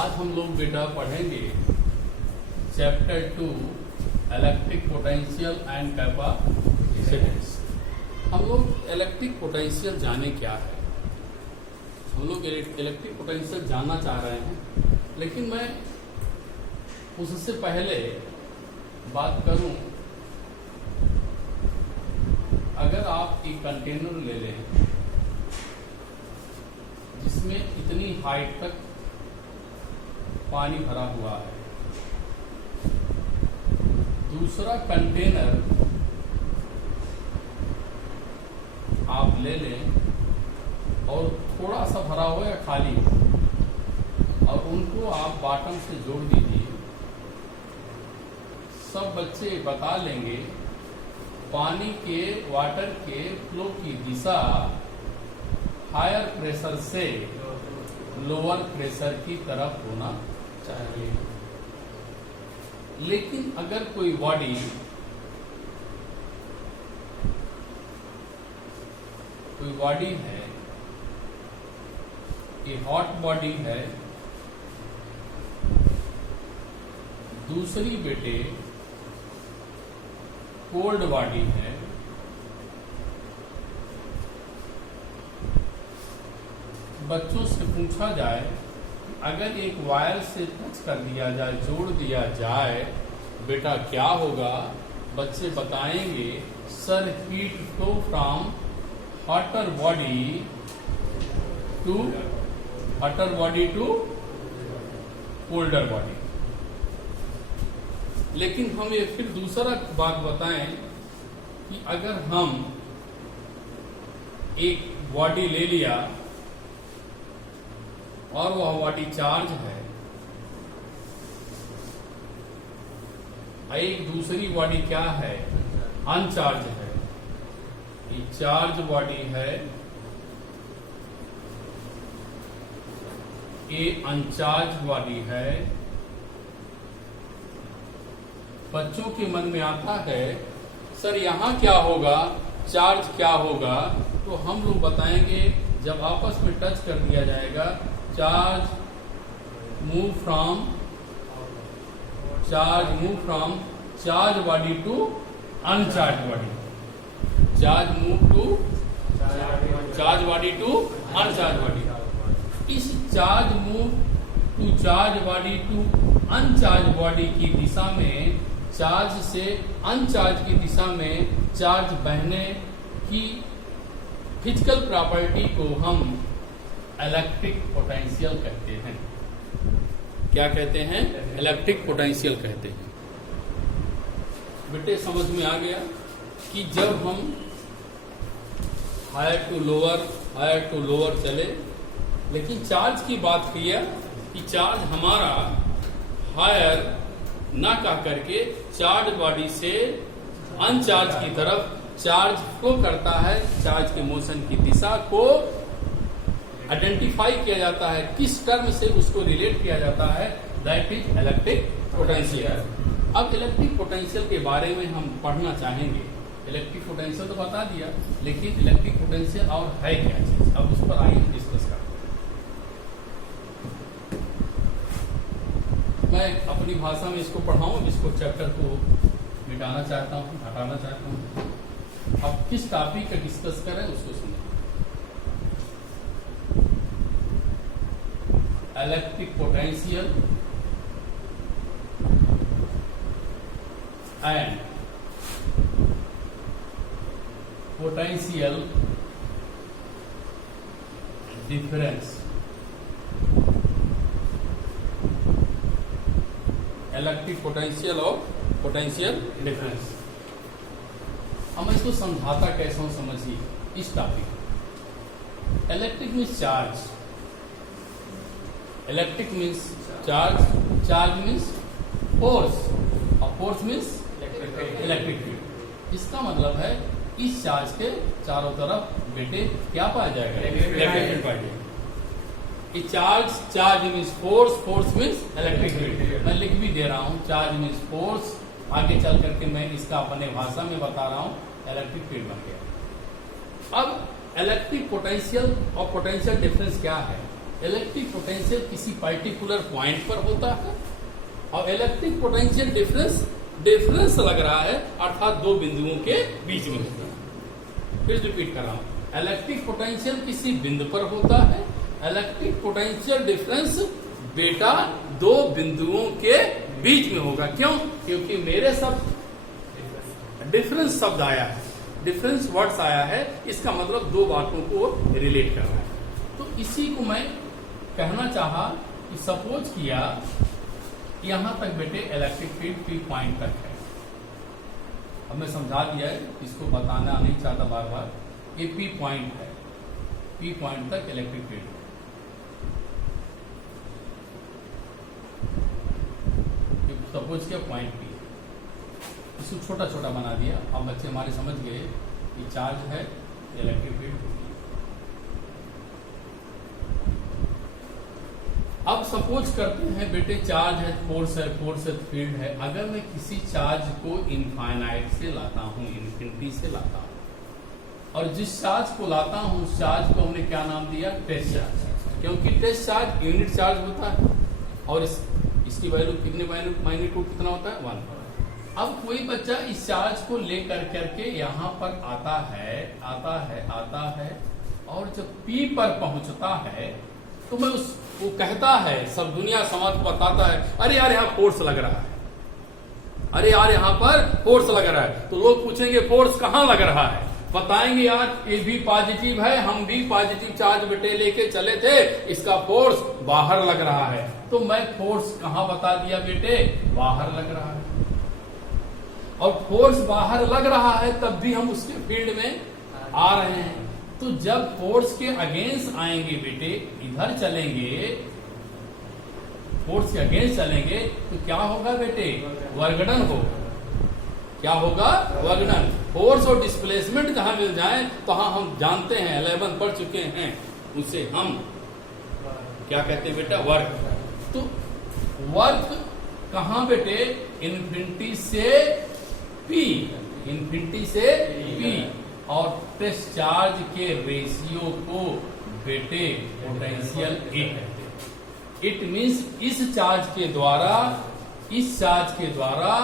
आज हम लोग बेटा पढ़ेंगे chapter 2 electric potential and capacitance. हम लोग इलेक्ट्रिक पोटेंशियल जाने क्या है, हम लोग इलेक्ट्रिक पोटेंशियल जानना चाह रहे हैं, लेकिन मैं उससे पहले बात करूं, अगर आप एक कंटेनर ले लें जिसमें इतनी हाइट तक पानी भरा हुआ है, दूसरा कंटेनर आप ले लें और थोड़ा सा भरा हो या खाली हो और उनको आप बॉटम से जोड़ दीजिए। सब बच्चे बता लेंगे पानी के वाटर के फ्लो की दिशा हायर प्रेशर से लोअर प्रेशर की तरफ होना चाहिए। लेकिन अगर कोई बॉडी है, ये हॉट बॉडी है, दूसरी बेटे कोल्ड बॉडी है, बच्चों से पूछा जाए अगर एक वायर से टच कर दिया जाए, जोड़ दिया जाए, बेटा क्या होगा? बच्चे बताएंगे sir heat flow from hotter body to colder body. लेकिन हम ये फिर दूसरा बात बताएं कि अगर हम एक बॉडी ले लिया और वह बॉडी चार्ज है, एक दूसरी बॉडी क्या है? अनचार्ज है। ये चार्ज बॉडी है, ये अनचार्ज बॉडी है। बच्चों के मन में आता है सर यहां क्या होगा, चार्ज क्या होगा? तो हम लोग बताएंगे जब आपस में टच कर दिया जाएगा, charge move from charge body to uncharge body, charge move to charge body to uncharge body. इस charge move to charge body to uncharge body की दिशा में, चार्ज से अनचार्ज की दिशा में चार्ज बहने की फिजिकल प्रॉपर्टी को हम इलेक्ट्रिक पोटेंशियल कहते हैं। क्या कहते हैं? इलेक्ट्रिक पोटेंशियल कहते हैं। बेटे समझ में आ गया कि जब हम हायर टू लोअर चले, लेकिन चार्ज की बात किया कि चार्ज हमारा हायर ना कह करके चार्ज बॉडी से अनचार्ज की तरफ चार्ज फ्लो करता है। चार्ज के मोशन की दिशा को आइडेंटिफाई किया जाता है, किस टर्म से उसको रिलेट किया जाता है, दैट इज इलेक्ट्रिक पोटेंशियल। अब इलेक्ट्रिक पोटेंशियल के बारे में हम पढ़ना चाहेंगे। इलेक्ट्रिक पोटेंशियल तो बता दिया, लेकिन इलेक्ट्रिक पोटेंशियल और है क्या चीज, अब उस पर आइए डिस्कस करते हैं। मैं अपनी भाषा में इसको पढ़ाऊं, इसको चैप्टर को मिटाना चाहता हूं, हटाना चाहता हूं। अब किस टॉपिक का डिस्कस करें उसको सुनिए। Electric potential and potential difference. Electric potential और पोटेंशियल डिफरेंस। हम इसको समझाता कैसे हो समझिए इस topic. Electric means charge, electric means charge means force, और फोर्स मीन्स इलेक्ट्रिक फील्ड। इसका मतलब है इस चार्ज के चारों तरफ बेटे क्या पाया जाएगा? इलेक्ट्रिक फील्ड पाया जाएगा। ये charge means force means electric field. मैं लिख भी दे रहा हूं, चार्ज मीन्स फोर्स, आगे चल करके मैं इसका अपने भाषा में बता रहा हूं, इलेक्ट्रिक फील्ड बन गया। अब इलेक्ट्रिक पोटेंशियल और पोटेंशियल डिफरेंस क्या है? इलेक्ट्रिक पोटेंशियल किसी पर्टिकुलर पॉइंट पर होता है और इलेक्ट्रिक पोटेंशियल डिफरेंस लग रहा है, अर्थात दो बिंदुओं के बीच में होता है। फिर रिपीट कर रहा हूं, इलेक्ट्रिक पोटेंशियल किसी बिंदु पर होता है, इलेक्ट्रिक पोटेंशियल डिफरेंस बेटा दो बिंदुओं के बीच में होगा। क्यों? क्योंकि मेरे शब्द डिफरेंस शब्द आया है, डिफरेंस वर्ड्स आया है, इसका मतलब दो बातों को रिलेट कर रहा है। तो इसी को मैं कहना चाहा कि सपोज किया यहां तक बेटे इलेक्ट्रिक फील्ड पी पॉइंट तक है। अब मैं समझा दिया है, इसको बताना नहीं चाहता बार बार। ये पी पॉइंट है, पी पॉइंट तक इलेक्ट्रिक फील्ड है। सपोज किया पॉइंट पी, इसको छोटा छोटा बना दिया। अब बच्चे हमारे समझ गए कि चार्ज है, इलेक्ट्रिक फील्ड। अब सपोज करते हैं बेटे चार्ज है, फोर्स है, फील्ड है। अगर मैं किसी चार्ज को इनफाइनाइट से लाता हूं, इन्फिनिटी से लाता हूं, और जिस चार्ज को लाता हूं उस चार्ज को हमने क्या नाम दिया? Test charge. क्योंकि टेस्ट चार्ज यूनिट चार्ज होता है और इसकी वैल्यू कितने मैग्नीट्यूड कितना होता है? 1। अब कोई बच्चा इस चार्ज को लेकर करके यहाँ पर आता है और जब P पर पहुंचता है तो मैं वो कहता है, सब दुनिया समाज को बताता है, अरे यार यहाँ फोर्स लग रहा है, अरे यार यहाँ पर फोर्स लग रहा है। तो लोग पूछेंगे फोर्स कहाँ लग रहा है? बताएंगे यार ये भी पॉजिटिव है, हम भी पॉजिटिव चार्ज बेटे लेके चले थे, इसका फोर्स बाहर लग रहा है। तो मैं फोर्स कहाँ बता दिया बेटे? बाहर लग रहा है। और फोर्स बाहर लग रहा है तब भी हम उसके फील्ड में आ रहे हैं। तो जब फोर्स के अगेंस्ट आएंगे बेटे, इधर चलेंगे, फोर्स के अगेंस्ट चलेंगे तो क्या होगा बेटे? वर्गडन होगा। क्या होगा? वर्गडन। फोर्स और डिस्प्लेसमेंट जहां मिल जाए तो हम जानते हैं, 11 पढ़ चुके हैं, उसे हम क्या कहते हैं बेटा? वर्क। तो वर्क कहां बेटे? इन्फिनिटी से P, इन्फिनिटी से P। और टेस्ट चार्ज के रेशियो को बेटे पोटेंशियल A कहते हैं। इट मीन्स इस चार्ज के द्वारा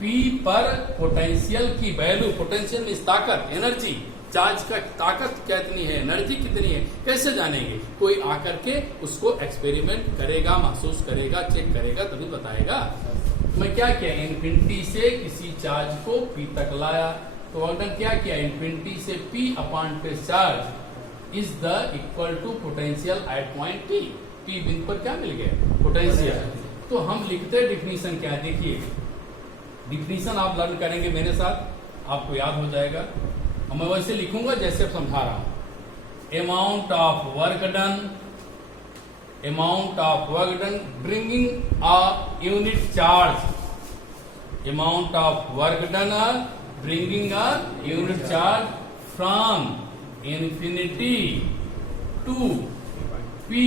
P पर पोटेंशियल की वैल्यू, पोटेंशियल मीन्स ताकत, एनर्जी, चार्ज का ताकत कितनी है, एनर्जी कितनी है, कैसे जानेंगे? कोई आकर के उसको एक्सपेरिमेंट करेगा, महसूस करेगा, चेक करेगा, तभी बताएगा। मैं क्या किया? इन्फिनिटी से किसी चार्ज को P तक लाया, तो वर्गडन क्या किया? इन्फिनिटी से P upon test charge is the equal to potential at point T। T बिंदु पर क्या मिल गया? पोटेंशियल। तो हम लिखते डिफिनीशन क्या है? देखिए डिफिनीशन आप लर्न करेंगे मेरे साथ, आपको याद हो जाएगा। और मैं वैसे लिखूंगा जैसे समझा रहा हूं। Amount of work done bringing a unit charge, amount of work done bringing a unit charge from infinity to P,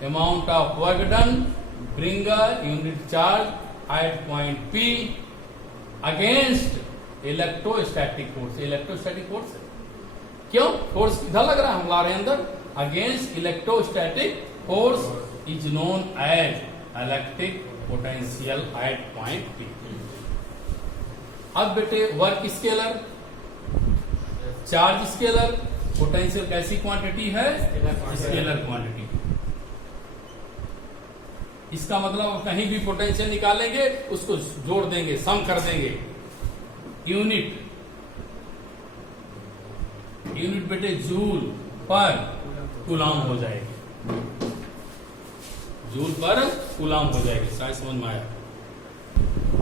amount of work done bring a unit charge at point P against electrostatic force। Electrostatic force है, क्यों? Force किधर लग रहा है? हम ला रहे हैं अंदर। Against electrostatic force is known as electric potential at point P। अब बेटे work scalar, charge scalar, potential कैसी क्वांटिटी है? Scalar quantity. इसका मतलब कहीं भी पोटेंशियल निकालेंगे उसको जोड़ देंगे, सम कर देंगे। यूनिट बेटे जूल पर कूलाम हो जाएगी, जूल पर कूलाम हो जाएगी। शायद समझ में आया।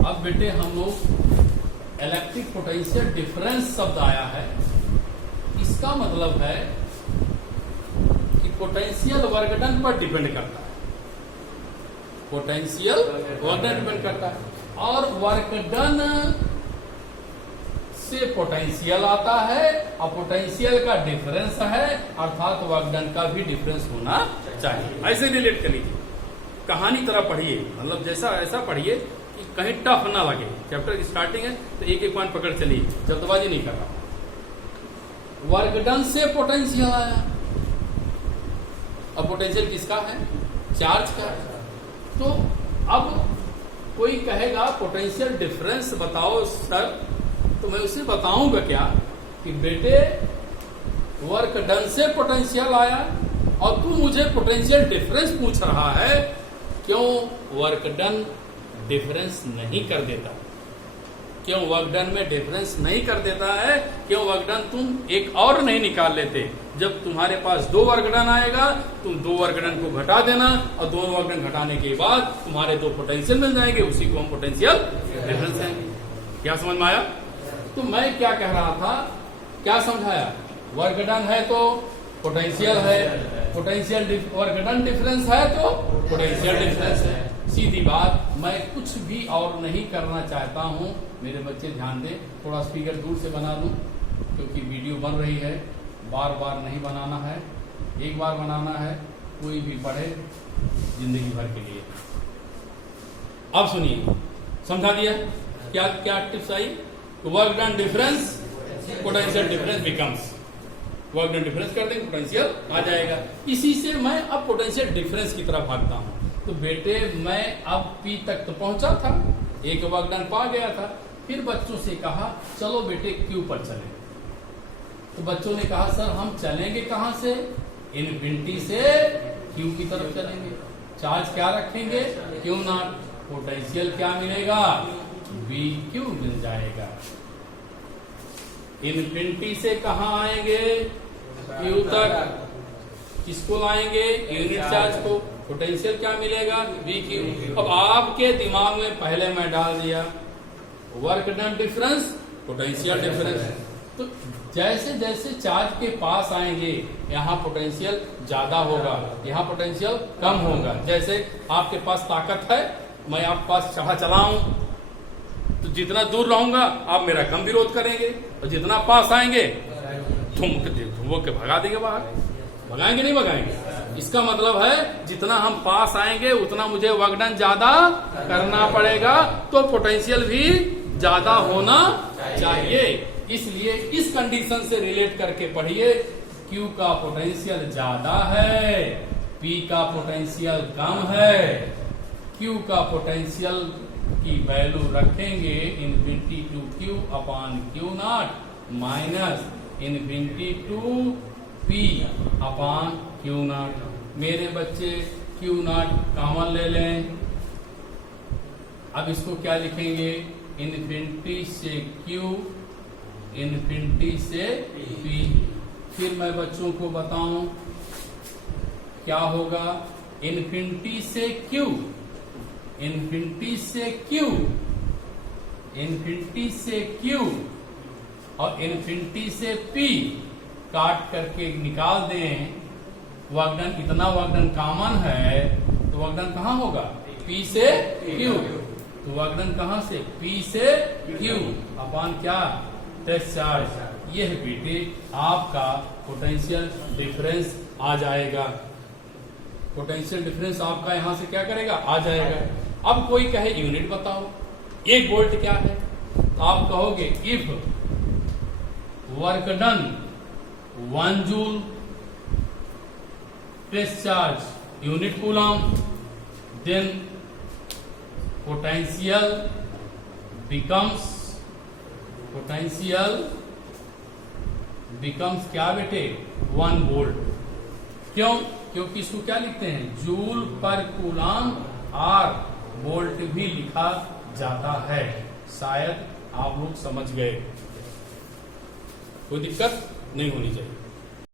अब बेटे हम लोग इलेक्ट्रिक पोटेंशियल डिफरेंस शब्द आया है, इसका मतलब है कि पोटेंशियल वर्क डन पर डिपेंड करता है, पोटेंशियल वर्क डन डिपेंड करता है। और वर्क डन से पोटेंशियल आता है और पोटेंशियल का डिफरेंस है, अर्थात वर्क डन का भी डिफरेंस होना चाहिए। ऐसे रिलेट कर लीजिए, कहानी तरह पढ़िए, मतलब जैसा ऐसा पढ़िए कि कहीं टफ ना लगे। चैप्टर की स्टार्टिंग है तो एक एक पॉइंट पकड़ चलिए, जल्दबाजी नहीं कर रहा। वर्क डन से पोटेंशियल आया। अब पोटेंशियल किसका है? चार्ज का है। तो अब कोई कहेगा पोटेंशियल डिफरेंस बताओ सर, तो मैं उसे बताऊंगा क्या कि बेटे वर्क डन से पोटेंशियल आया और तू मुझे पोटेंशियल डिफरेंस पूछ रहा है, क्यों वर्क डन डिफरेंस नहीं कर देता? क्यों वर्क डन में डिफरेंस नहीं कर देता है? क्यों वर्क डन तुम एक और नहीं निकाल लेते? जब तुम्हारे पास 2 वर्क डन आएगा, तुम 2 वर्क डन को घटा देना और 2 वर्क डन घटाने के बाद तुम्हारे 2 पोटेंशियल मिल जाएंगे, उसी को हम पोटेंशियल डिफरेंस कहेंगे। क्या समझ में आया? तो मैं क्या कह रहा था, क्या समझाया? वर्क डन है तो पोटेंशियल है, पोटेंशियल वर्क डन डिफरेंस है तो पोटेंशियल डिफरेंस है। सीधी बात, मैं कुछ भी और नहीं करना चाहता हूं। मेरे बच्चे ध्यान दें, थोड़ा स्पीकर दूर से बना लूं क्योंकि वीडियो बन रही है, बार बार नहीं बनाना है, एक बार बनाना है, कोई भी पढ़े जिंदगी भर के लिए। अब सुनिए, समझा दिया क्या क्या tips I? Work done difference potential difference becomes, work done difference कर देंगे पोटेंशियल आ जाएगा। इसी से मैं अब पोटेंशियल डिफरेंस की तरफ भागता हूं। तो बेटे मैं अब P तक तो पहुंचा था, एक वर्क डन पा गया था, फिर बच्चों से कहा चलो बेटे Q पर चलें। तो बच्चों ने कहा सर हम चलेंगे कहां से? इनफिनिटी से Q की तरफ चलेंगे। चार्ज क्या रखेंगे? Q not. पोटेंशियल क्या मिलेगा? BQ मिल जाएगा। इनफिनिटी से कहां आएंगे? Q तक। किसको लाएंगे? यूनिट चार्ज को। पोटेंशियल क्या मिलेगा? BQ। अब आपके दिमाग में पहले मैं डाल दिया work done difference potential difference. तो जैसे जैसे चार्ज के पास आएंगे यहाँ पोटेंशियल ज्यादा होगा, यहाँ पोटेंशियल कम होगा। जैसे आपके पास ताकत है, मैं आपके पास चाह चलाऊं तो जितना दूर रहूंगा आप मेरा कम विरोध करेंगे, और जितना पास आएंगे धुमक के भगा देंगे बाहर। भगाएंगे नहीं भगाएंगे? इसका मतलब है जितना हम पास आएंगे उतना मुझे वर्क डन ज्यादा करना पड़ेगा, तो पोटेंशियल भी ज्यादा होना चाहिए। इसलिए इस कंडीशन से रिलेट करके पढ़िए, Q का पोटेंशियल ज्यादा है, P का पोटेंशियल कम है। Q का पोटेंशियल की वैल्यू रखेंगे infinity to Q upon Q nought minus infinity to P upon Q nought. मेरे बच्चे Q नॉट कॉमन ले लें। अब इसको क्या लिखेंगे? इनफिनिटी से Q, इनफिनिटी से P। फिर मैं बच्चों को बताऊं क्या होगा? इनफिनिटी से Q, इनफिनिटी से Q, इनफिनिटी से Q और इनफिनिटी से P काट करके निकाल दें। वर्क डन, इतना वर्क डन कॉमन है तो वर्क डन कहाँ होगा? P से Q। तो वर्क डन कहाँ से? P से Q अपॉन क्या? Test charge. यह बेटे आपका पोटेंशियल डिफरेंस आ जाएगा। पोटेंशियल डिफरेंस आपका यहां से क्या करेगा? आ जाएगा। अब कोई कहे यूनिट बताओ, 1 वोल्ट क्या है? तो आप कहोगे if work done 1 joule test charge unit coulomb, then potential becomes, potential becomes क्या बेटे? 1 वोल्ट। क्यों? क्योंकि इसको क्या लिखते हैं? जूल पर कूलम और वोल्ट भी लिखा जाता है। शायद आप लोग समझ गए, कोई दिक्कत नहीं होनी चाहिए।